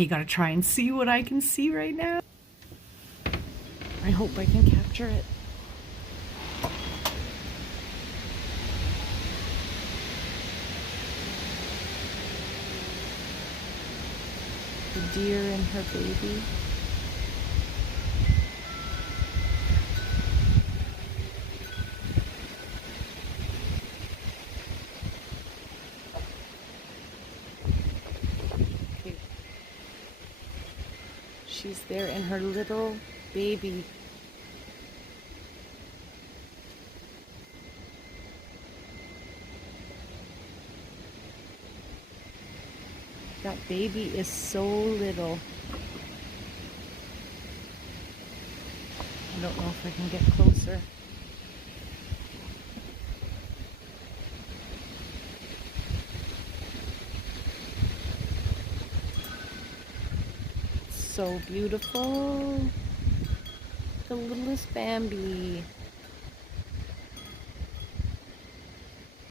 Okay, gotta try and see what I can see right now. I hope I can capture it. The deer and her baby. Okay. She's there and her little baby. That baby is so little. I don't know if I can get closer. So beautiful. The littlest Bambi.